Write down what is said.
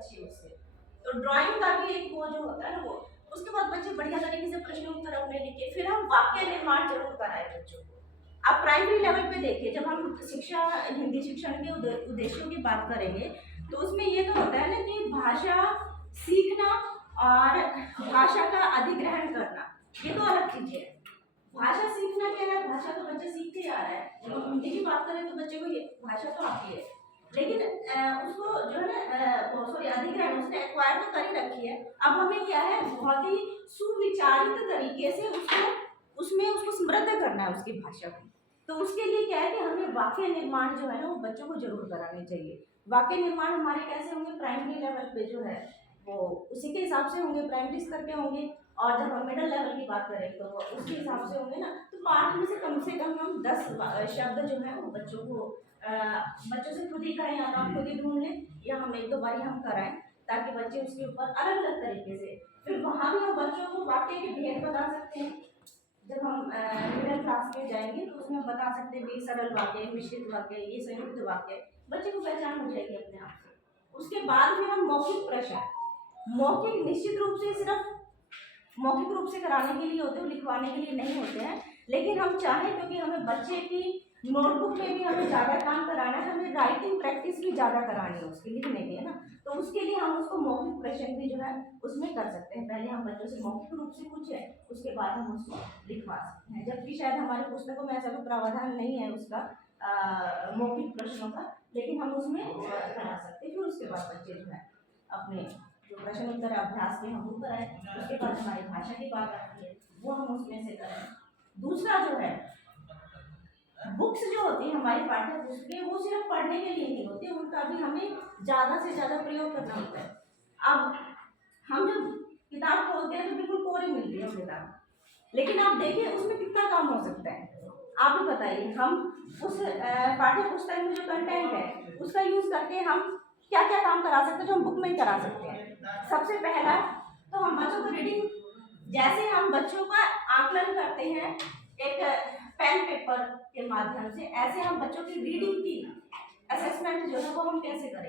अच्छी है उससे। तो ड्राइंग का भी एक वो जो होता है ना वो, उसके बाद बच्चे बढ़िया तरीके से प्रश्न उत्तर अपने लिखे, फिर हम वाक्य निर्माण जरूर कराएं बच्चों को। आप प्राइमरी लेवल पे देखिए, जब हम शिक्षा हिंदी शिक्षण के उद्देश्यों की बात करेंगे तो उसमें ये तो होता है ना कि भाषा सीखना और भाषा का अधिग्रहण करना, ये तो अलग चीजें है। भाषा सीखना क्या है, भाषा तो बच्चे सीखते ही आ रहा है। जब हम हिंदी की बात करें तो बच्चे को ये भाषा तो आती है, लेकिन उसको जो है ना सॉरी अधिग्रहण उसने एक्वायर तो कर ही रखी है। अब हमें क्या है, बहुत ही सुविचारित तरीके से उसको समृद्ध करना है उसकी भाषा को। तो उसके लिए क्या है कि हमें वाक्य निर्माण जो है ना वो बच्चों को जरूर कराने चाहिए। वाक्य निर्माण हमारे कैसे होंगे, प्राइमरी लेवल पे जो है वो उसी के हिसाब से होंगे, प्राइमरी स्तर के होंगे। और जब हम मिडिल लेवल की बात करें तो उसके हिसाब से होंगे ना। तो पाठ में से कम हम 10 शब्द जो है वो बच्चों से खुद ही करें, या आप खुद ही ढूंढ लें, या हम एक दो बारी हम कराएं, ताकि बच्चे उसके ऊपर अलग अलग तरीके से, फिर वहाँ भी हम बच्चों को वाक्य के भेद बता सकते हैं। जब हम मिडिल क्लास में जाएंगे तो उसमें बता सकते हैं भी सरल वाक्य, मिश्रित वाक्य, ये संयुक्त वाक्य, बच्चे को पहचान हो जाएगी अपने आप से। उसके बाद फिर हम मौखिक प्रश्न, मौखिक निश्चित रूप से सिर्फ मौखिक रूप से कराने के लिए होते हैं, लिखवाने के लिए नहीं होते हैं। लेकिन हम चाहें, क्योंकि हमें बच्चे की नोटबुक में भी हमें ज़्यादा काम कराना है, हमें राइटिंग प्रैक्टिस भी ज़्यादा करानी है उसके लिखने की, है ना। तो उसके लिए हम उसको मौखिक प्रश्न भी जो है उसमें कर सकते हैं। पहले हम बच्चों से मौखिक रूप से पूछें, उसके बाद हम उसको लिखवा सकते हैं। जबकि शायद हमारी पुस्तकों में ऐसा कोई प्रावधान नहीं है उसका मौखिक प्रश्नों का, लेकिन हम उसमें करा सकते हैं। फिर उसके बाद बच्चे जो है अपने जो प्रश्न उत्तर अभ्यास के हम वो कराएं। उसके बाद हमारी भाषा की बात आती है, वो हम उसमें से करें। दूसरा जो है, बुक्स जो होती है हमारी पाठ्य पुस्तकें, वो सिर्फ पढ़ने के लिए नहीं होती, उनका भी हमें ज़्यादा से ज़्यादा प्रयोग करना होता है। अब हम जब किताब खोलते हैं तो बिल्कुल कोरी मिलती है किताब, लेकिन आप देखिए उसमें कितना काम हो सकता है। आप ही बताइए, हम उस पाठ्य पुस्तक में जो कंटेंट है उसका यूज़ करके हम क्या क्या काम करा सकते हैं जो हम बुक में ही करा सकते हैं। सबसे पहला तो हम बच्चों को रीडिंग, जैसे हम बच्चों का आकलन करते हैं एक पेन पेपर के माध्यम से, ऐसे हम बच्चों की रीडिंग की असेसमेंट जो है वो हम कैसे करें।